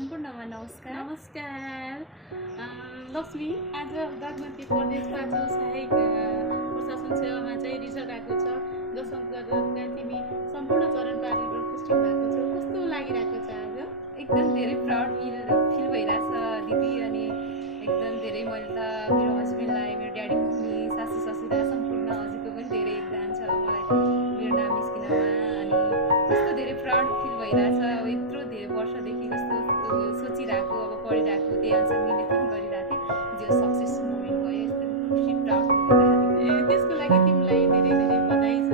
सम्पूर्णमा नमस्कार। नमस्कार। लक्ष्मी, आज बागमती प्रदेश 5औं सहायक प्रशासन सेवामा चाहिँ रिजल्ट आएको छ। दशम चरणका तिमी सम्पूर्ण चरण पारेर पुष्टि भएको छौ। कस्तो लागिरहेको छ आज? एकदम धेरै प्राउड फिल भइरहेछ दिदी। अनि एकदम धेरै मैले त मेरो हस्बेन्डलाई, मेरो ड्याडी मम्मी, सासू ससुरा सम्पूर्ण हजुरको पनि धेरै योगदान छ मलाई मेरो नाम निस्किनमा। अनि कस्तो धेरै प्राउड फिल भइरहेछ। अब यत्रो धेरै वर्षदेखि कस्तो सोचिरहेको, अब पढिरहेको, त्यही अनुसार मिहिनेत पनि गरिरहेको थिएँ। जो सक्सेस मोमेन्ट भयो, एकदम खुसी प्राउड फिल भइरहेको। त्यसको लागि तिमीलाई धेरै धेरै बधाई छ।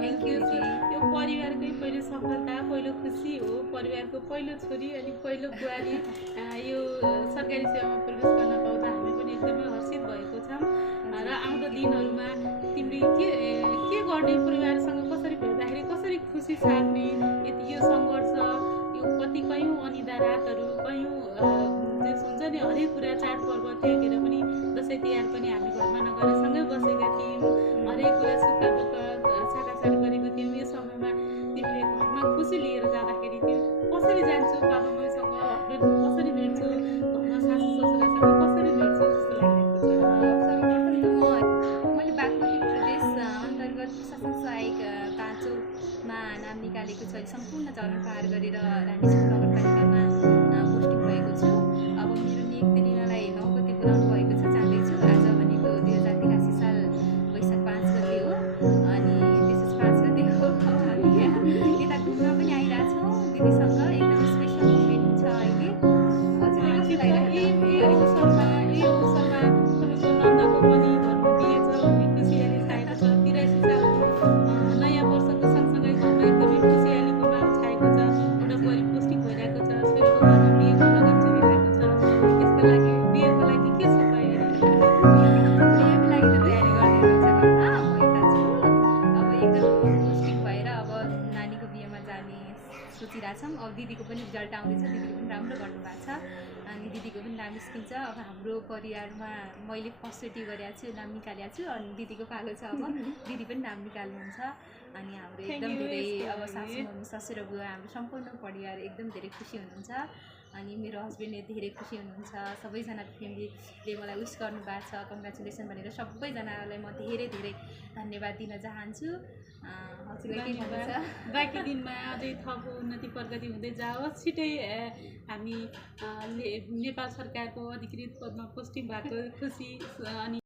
थ्याङ्क यू दिदी। यो परिवारकै पहिलो सफलता, पहिलो खुसी हो। परिवारको पहिलो छोरी अनि पहिलो बुहारी यो सरकारी सेवामा प्रवेश गर्न पाउँदा हामी पनि एकदमै हर्षित भएको छौँ। र आउँदो दिनहरूमा तिमीले के गर्ने, परिवारसँग कसरी भेट्दाखेरि कसरी खुसी सार्ने, यो सङ्घर्ष, यो कतिपयौँ अनिदा रातहरू, कयौँ त्यस हुन्छ नि, हरेक कुरा चाडपर्व त्यागेर पनि दसैँ तिहार पनि हामी घरमा नगएर सँगै बसेका थियौँ। हरेक कुरा सुख दुःख साटासाट गरेको थियौँ। यो समयमा तिमीले घरमा खुसी लिएर जाँदाखेरि त्यो कसरी जान्छु बाबा मम्मीसँग, हस्बेन्डसँग कसरी भेट्छु, घरमा सासू ससुरासँग कसरी भेट्छु जस्तो लागिरहेको छ? सर्वप्रथम त मैले बागमती प्रदेश अन्तर्गत प्रशासन सहायक 5औँमा नाम निकालेको छु। सम्पूर्ण चरण पार गरेर रानीचुक नगरपालिकामा पोस्टिङ भएको छु। अब मेरो नियुक्ति दिनलाई 9 गते बोलाउनु भएको छ, जाँदैछु। आज भनेको 2083 साल वैशाख 5 गते हो। अनि त्यसपछि 5 गते हो। हामी यता घुम्न पनि आइरहेछौँ दिदीसँग। एकदम स्पेसल मोमेन्ट छ अहिले। हजुरलाई कस्तो लागिरहेको? यो अवसरमा तपाईँको नन्दको पनि घरमा बिहे छ भन्ने खुसियाली छाएको छ। 83 सालको नयाँ वर्षको सँगसँगै घरमा एकदमै खुसियालीको माहौल छाएको छ। एउटा बुहारी पोस्टिङ भइरहेको छ, छोरीको घरमा बिहेको लगन चलिरहेको छ। त्यसको लागि बिहेको लागि के छ तयारी? बिहेको लागि त तयारी गर्दै हुनुहुन्छ घरमा, म यता छु। अब एकदम पोस्टिङ भएर अब नानीको बिहेमा जाने सोचिरहेछौँ। अब दिदीको पनि रिजल्ट आउँदैछ, दिदीले पनि राम्रो गर्नुभएको छ। अनि दिदीको पनि नाम निस्किन्छ। अब हाम्रो परिवारमा मैले फर्स्टचोटि गरेको छु, नाम निकालेको छु। अनि दिदीको पालो छ, अब दिदी पनि नाम निकाल्नुहुन्छ। अनि हाम्रो एकदम धेरै अब सासू मम्मी ससुरा बुवा हाम्रो सम्पूर्ण परिवार एकदम धेरै खुसी हुनुहुन्छ। अनि मेरो हस्बेन्डले धेरै खुसी हुनुहुन्छ। सबैजनाको फ्यामिलीले मलाई विस गर्नुभएको छ, कङ्ग्रेचुलेसन भनेर। सबैजनालाई म धेरै धेरै धन्यवाद दिन चाहन्छु। हजुरलाई के भन्नु छ? बाँकी दिनमा अझै थप उन्नति प्रगति हुँदै जाओस्। छिटै हामी नेपाल सरकारको अधिकृत पदमा पोस्टिङ भएको खुसी अनि